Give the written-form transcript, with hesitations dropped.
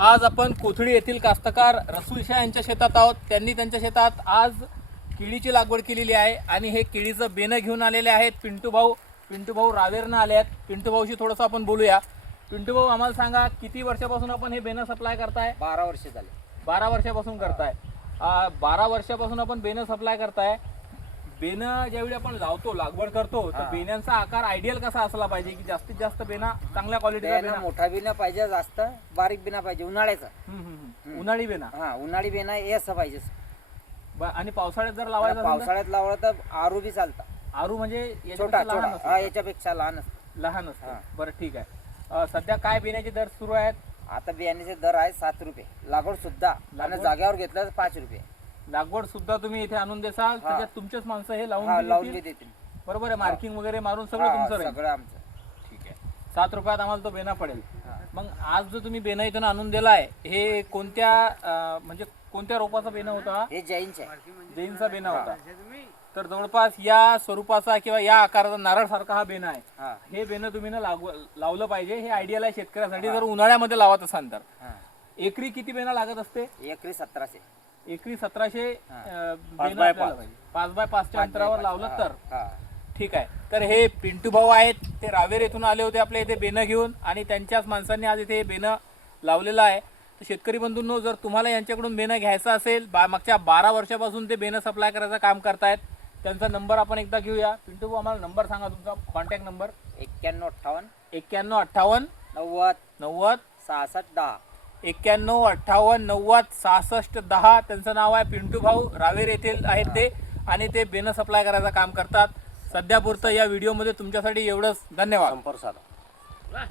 आज आपण कोथळी येथील कास्तकार रसूल शाह यांच्या शेतात आहोत। त्यांनी त्यांच्या शेतात आज केळीची लागवड केलेली आहे आणि हे केळीचं बेणं घेऊन आलेले आहेत। पिंटू भाऊ रावेरनं आले आहेत। पिंटू भाऊशी थोडंसं आपण बोलूया। पिंटू भाऊ, आम्हाला सांगा किती वर्षापासून आपण हे बेणं सप्लाय करताय? 12 वर्ष झाले। 12 वर्षापासून करताय। 12 वर्षापासून आपण बेणं सप्लाय करताय। बेणं ज्यावेळी आपण लावतो, लागवड करतो, तर बेण्यांचा आकार आयडियल कसा असला पाहिजे की जास्तीत जास्त बेणा चांगल्या क्वालिटीचा बेणा मोठा बेणा पाहिजे, जास्त बारीक बेणा पाहिजे, उन्हाळ्याचा। उन्हाळी बेणा। उन्हाळी बेणा हे असं पाहिजे। आणि पावसाळ्यात जर लावायचं असेल तर? पावसाळ्यात लावलं तर आरू बी चालतं। आरू म्हणजे छोटा याच्यापेक्षा लहान असतं। लहान असतं। बरं, ठीक आहे। सध्या काय बेण्याचे दर सुरू आहेत? आता बियाण्याचे दर आहे 7 रुपये लागवड सुद्धा, आणि जाग्यावर घेतलं तर 5 रुपये लागवड सुद्धा। तुम्ही इथे आणून देसाल, त्याच्यात तुमचेच माणसं हे लावून देतील। बरोबर आहे, मार्किंग वगैरे मारून सगळं तुमचं राहील? सगळं आमचं। ठीक आहे। 7 रुपयात आम्हाला तो बेना पडेल। मग आज जो तुम्ही बेना इथून आणून दिलाय, हे कोणत्या म्हणजे कोणत्या रोपाचा बेना होता? हे जैनचा बेना होता। तर जवळपास या स्वरूपाचा किंवा या आकाराचा नारळ सारखा हा बेना आहे। हे बेनं तुम्ही लावलं पाहिजे। हे आयडियल आहे शेतकऱ्यासाठी जर उन्हाळ्यामध्ये लावत असाल तर। एकरी किती बेना लागत असते? एकरी 1700। एकरी 1700 बेना 5x5 च्या अंतरावर लावलं तर? ठीक आहे। तर हे पिंटू भाऊ आहेत, ते रावेर येथून आले होते आपल्या इथे बेनं घेऊन, आणि त्यांच्याच माणसांनी आज इथे बेनं लावलेलं आहे। तर शेतकरी बंधूंनो, जर तुम्हाला यांच्याकडून बेनं घ्यायचं असेल, मागच्या 12 वर्षापासून ते बेनं सप्लाय करायचं काम करतायत। त्यांचा नंबर आपण एकदा घेऊया। पिंटू भाऊ, आम्हाला नंबर सांगा तुमचा, कॉन्टॅक्ट नंबर। 9158 9158 90 90 66 10। 9158 90 66 10। त्यांचं नाव आहे पिंटू भाऊ, रावेर येथील आहेत ते, आणि ते बेनं सप्लाय करायचं काम करतात। सध्यापुरतं या व्हिडिओमध्ये तुमच्यासाठी एवढंच। धन्यवाद। संपर्क साधा।